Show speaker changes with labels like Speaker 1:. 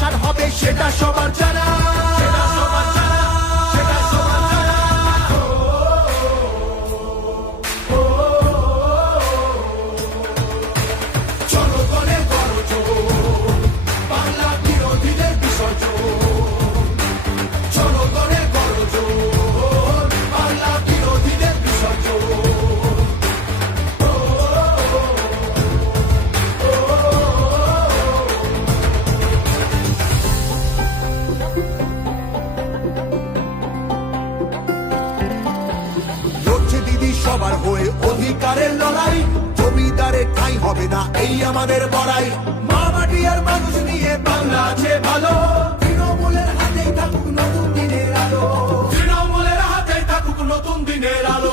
Speaker 1: ভাষার হবে সেটা সবার জানা। সবার হয়ে অধিকারের লড়াই। জমিদারে ঠাই হবে না, এই আমাদের বড়াই। মা মাটি আর মানুষ নিয়ে বাংলা আছে ভালো। তৃণমূলের হাতেই থাকুক নতুন দিনের আলো। তৃণমূলের হাতেই থাকুক নতুন দিনের আলো।